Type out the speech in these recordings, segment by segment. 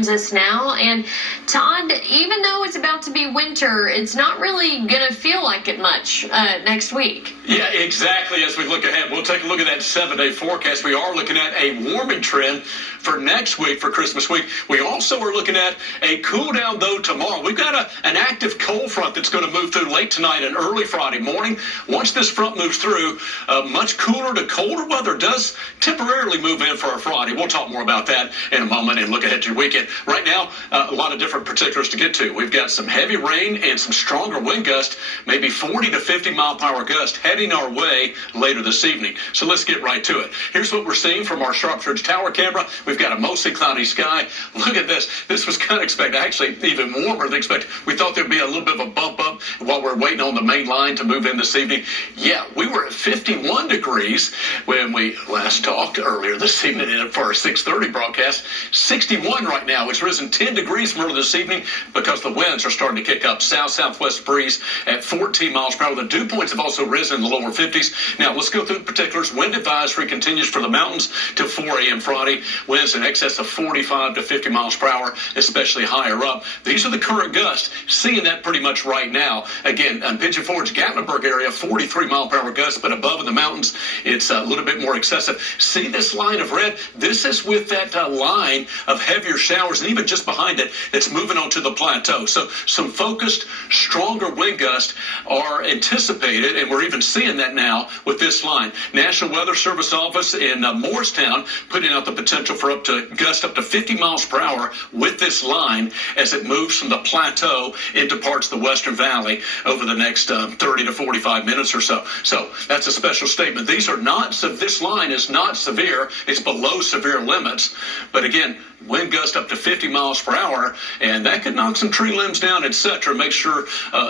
us now. And Todd, even though it's about to be winter, it's not really going to feel like it much next week. Yeah, exactly. As we look ahead, we'll take a look at that 7-day forecast. We are looking at a warming trend for next week, for Christmas week. We also are looking at a cool down, though, tomorrow. We've got an active cold front that's going to move through late tonight and early Friday morning. Once this front moves through, much cooler to colder weather does temporarily move in for our Friday. We'll talk more about that in a moment and look ahead to your weekend. Right now, a lot of different particulars to get to. We've got some heavy rain and some stronger wind gusts, maybe 40 to 50 mile per hour gusts heading our way later this evening. So let's get right to it. Here's what we're seeing from our Sharps Ridge Tower camera. We've got a mostly cloudy sky. Look at this. This was kind of expected. Actually, even warmer than expected. We thought there'd be a little bit of a bump up while we're waiting on the main line to move in this evening. Yeah, we were at 51 degrees when we last talked earlier this evening for our 6:30 broadcast. 61 right now. It's risen 10 degrees from earlier this evening because the winds are starting to kick up. South-southwest breeze at 14 miles per hour. The dew points have also risen in the lower 50s. Now, let's go through the particulars. Wind advisory continues for the mountains till 4 a.m. Friday. Winds in excess of 45 to 50 miles per hour, especially higher up. These are the current gusts. Seeing that pretty much right now. Again, on Pigeon Forge, Gatlinburg area, 43 mile per hour gusts, but above in the mountains, it's a little bit more excessive. See this line of red? This is with that line of heavier showers, and even just behind it, it's moving onto the plateau. So some focused, stronger wind gusts are anticipated, and we're even seeing that now with this line. National Weather Service office in Morristown putting out the potential for gusts up to 50 miles per hour with this line as it moves from the plateau into parts of the Western Valley over the next 30 to 45 minutes or so. So that's a special statement. These are not, so this line is not severe. It's below severe limits. But again, wind gust up to 50 miles per hour, and that could knock some tree limbs down, etc. Make sure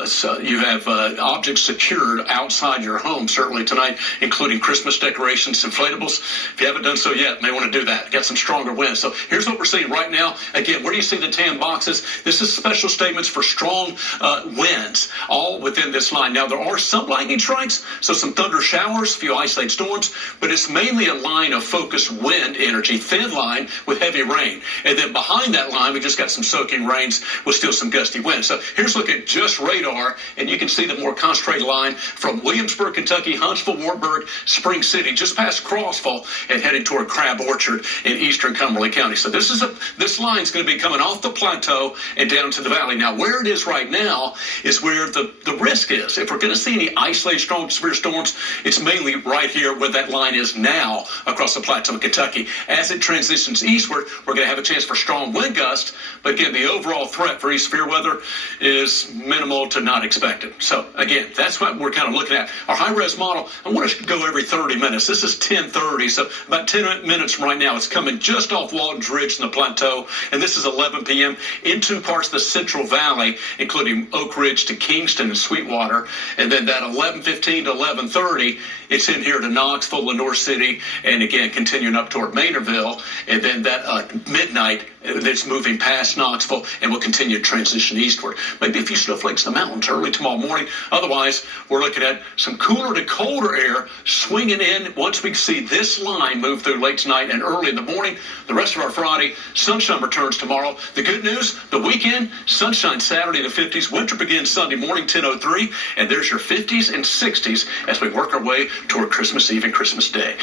so you have objects secured outside your home, certainly tonight, including Christmas decorations, inflatables. If you haven't done so yet, may want to do that. Got some stronger winds. So here's what we're seeing right now. Again, where do you see the tan boxes? This is special statements for strong winds, all within this line. Now, there are some lightning strikes, so some thunder showers, a few isolated storms, but it's mainly a line of focused wind energy, thin line with heavy rain. And then behind that line, we just got some soaking rains with still some gusty winds. So here's a look at just radar, and you can see the more concentrated line from Williamsburg, Kentucky, Huntsville, Wartburg, Spring City, just past Crossville, and heading toward Crab Orchard in eastern Cumberland County. So this line's going to be coming off the plateau and down to the valley. Now, where it is right now is where the risk is. If we're going to see any isolated strong severe storms, it's mainly right here where that line is now across the plateau in Kentucky. As it transitions eastward, we're going to have a chance for strong wind gusts, but again, the overall threat for these severe weather is minimal to not expected. So again, that's what we're kind of looking at. Our high-res model, I want to go every 30 minutes. This is 10:30, so about 10 minutes from right now. It's coming just off Walton's Ridge in the plateau, and this is 11 p.m. into parts of the Central Valley, including Oak Ridge to Kingston and Sweetwater, and then that 11:15 to 11:30, it's in here to Knoxville, Lenore City, and again, continuing up toward Maynardville, and then that midnight, that's moving past Knoxville and will continue to transition eastward. Maybe a few snowflakes in the mountains early tomorrow morning. Otherwise, we're looking at some cooler to colder air swinging in once we see this line move through late tonight and early in the morning. The rest of our Friday, sunshine returns tomorrow. The good news, the weekend, sunshine Saturday in the 50s. Winter begins Sunday morning, 10:03, and there's your 50s and 60s as we work our way toward Christmas Eve and Christmas Day.